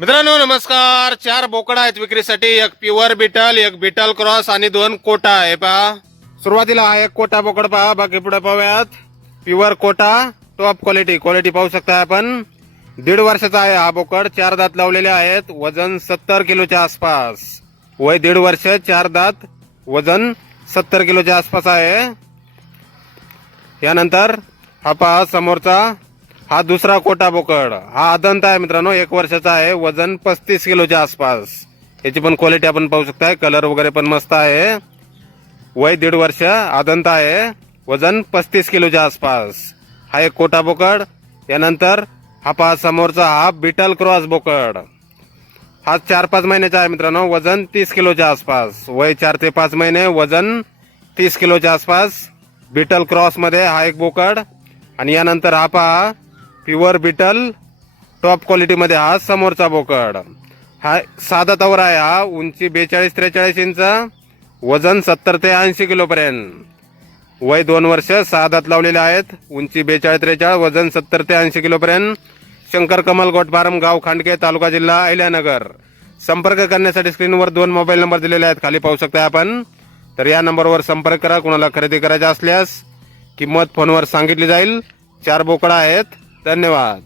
मित्रांनो नमस्कार. 4 बोकड आहेत विक्रीसाठी. एक प्युअर बिटल, एक बिटल क्रॉस आणि 2 कोटा आहे. पहा सुरुवातीला हा एक कोटा बोकड पहा. बाकी पुढे पाहूयात. प्युअर कोटा, टॉप क्वालिटी पाहू शकता आपण. 1.5 वर्षाचा आहे हा बोकड. 4 दात लावलेले आहेत. वजन 70 किलोच्या आसपास. वय 1.5 वर्ष, 4 दात, वजन 70 किलोच्या आसपास आहे. यानंतर हा पहा समोरचा, हा दुसरा कोटा बोकड. हा आदंत आहे मित्रांनो, 1 वर्षाचा आहे. वजन 35 किलोच्या आसपास. याची पण क्वालिटी आपण पाहू शकता. कलर वगैरे पण मस्त आहे. वय 1.5 वर्ष, आदंत आहे. वजन 35 किलोच्या आसपास. हा एक कोटा बोकड. यानंतर हा पहा समोरचा, हा बिटल क्रॉस बोकड. हा 4-5 महिन्याचा आहे मित्रांनो. वजन 30 किलोच्या आसपास. वय 4 ते 5 महिने, वजन 30 किलोच्या आसपास. बिटल क्रॉस मध्ये हा एक बोकड. आणि यानंतर हा पहा प्युअर बिटल, टॉप क्वालिटी मध्ये हा समोरचा बोकड. हा साधा तवर आहे. हा उंची 42-43 इंच, वजन 70 ते 80 किलो पर्यंत. वय 2 वर्ष, 6 दात लावलेले आहेत. उंची 42-43, वजन 70 ते 80 किलो पर्यंत. शंकर कमल गोट फार्म, गाव खांडके, तालुका जिल्हा अहिल्यानगर. संपर्क करण्यासाठी स्क्रीनवर 2 मोबाईल नंबर दिलेले आहेत, खाली पाहू शकता आपण. तर या नंबरवर संपर्क करा. कुणाला खरेदी करायची असल्यास किंमत फोनवर सांगितली जाईल. 4 बोकड आहेत. धन्यवाद.